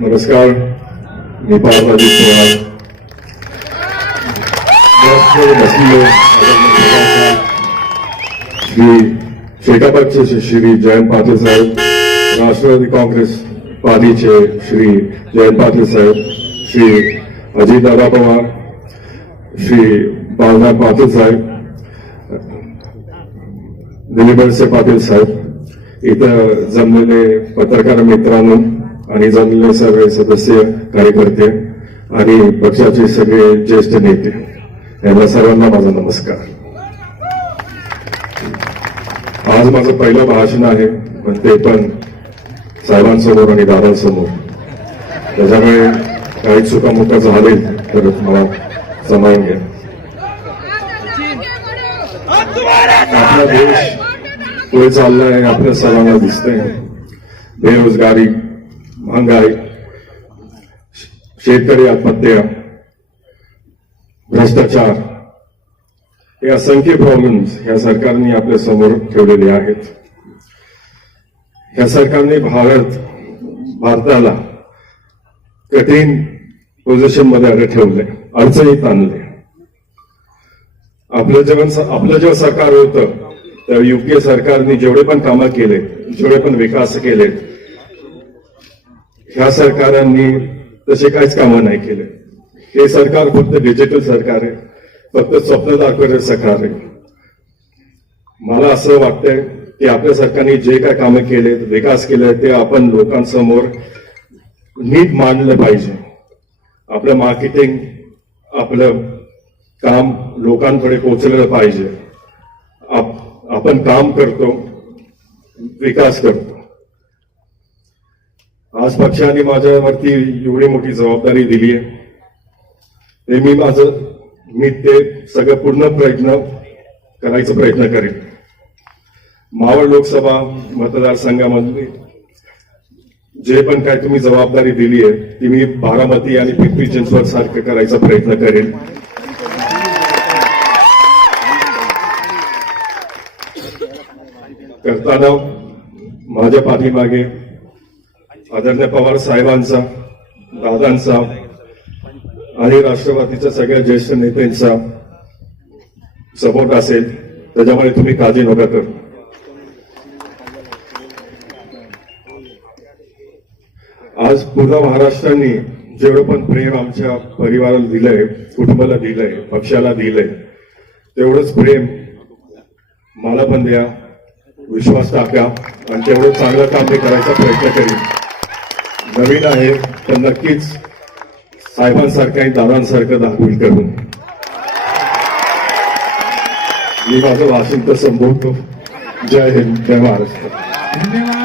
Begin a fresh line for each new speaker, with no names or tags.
नमस्कार। नेपाल श्री जयंत पाटिल साहब, Rashtrawadi Congress party के श्री जयंत पाटिल साहब, श्री अजीत दादा पवार, श्री बालनाथ पाटिल साहब, दिलीप से पाटिल साहब इथं जमलेले पत्रकार मित्रांनो आणि जमलेले सगळे सदस्य कार्यकर्ते आणि पक्षाचे सगळे ज्येष्ठ नेते यांना सर्वांना माझा नमस्कार. आज माझं पहिलं भाषण आहे पण ते पण साहेबांसमोर आणि दादांसमोर. त्याच्यामुळे काही चुकामुका झाले तर मला सामावून घ्या. आपला देश पुढे चाललंय आपल्या सर्वांना दिसतंय. बेरोजगारी महागाई शेतकरी आत्महत्या भ्रष्टाचार हे असंख्य प्रॉब्लेम्स या सरकारने आपल्यासमोर ठेवलेले आहेत. या सरकारने भारत भारताला कठीण पोझिशनमध्ये आता ठेवलंय अडचणीत आणले आपलं जेव्हा आपलं जेव्हा सरकार होतं त्या युपीए सरकारने जेवढे पण कामं केले जेवढे पण विकास केले ह्या सरकारांनी तसे काहीच कामं नाही केले. हे सरकार फक्त डिजिटल सरकार आहे फक्त स्वप्न दाखवलेलं सरकार आहे. मला असं वाटतंय की आपल्या सरकारने जे काय कामं केले विकास केले ते आपण लोकांसमोर नीट मांडलं पाहिजे. आपलं मार्केटिंग आपलं काम लोकांकडे पोचलेलं पाहिजे. आपण काम करतो विकास करतो. आज पक्षाने माझ्यावरती एवढी मोठी जबाबदारी दिली आहे. ते मी माझं मी ते सगळं पूर्ण प्रयत्न करायचा प्रयत्न करेन. मावळ लोकसभा मतदारसंघामध्ये जे पण काय तुम्ही जबाबदारी दिली आहे ती मी बारामती आणि पिंपरी चिंचवड सारखं करायचा प्रयत्न करेन. करताना माझ्या पाठीमागे आदरणीय पवार साहेबांचा दादांचा आणि राष्ट्रवादीच्या सगळ्या ज्येष्ठ नेत्यांचा सपोर्ट असेल त्याच्यामुळे तुम्ही काळजी नका कर. आज पूर्ण महाराष्ट्राने जेवढं पण प्रेम आमच्या परिवाराला दिलंय कुटुंबाला दिलंय पक्षाला दिलंय तेवढंच प्रेम मला पण द्या. विश्वास टाका. आणि तेवढं चांगलं काम मी करायचा प्रयत्न करीन. नवीन आहे तर नक्कीच साहेबांसारखं आणि दादांसारखं दाखवील करून. मी माझं भाषण तर जय हिंद जय महाराष्ट्र.
धन्यवाद.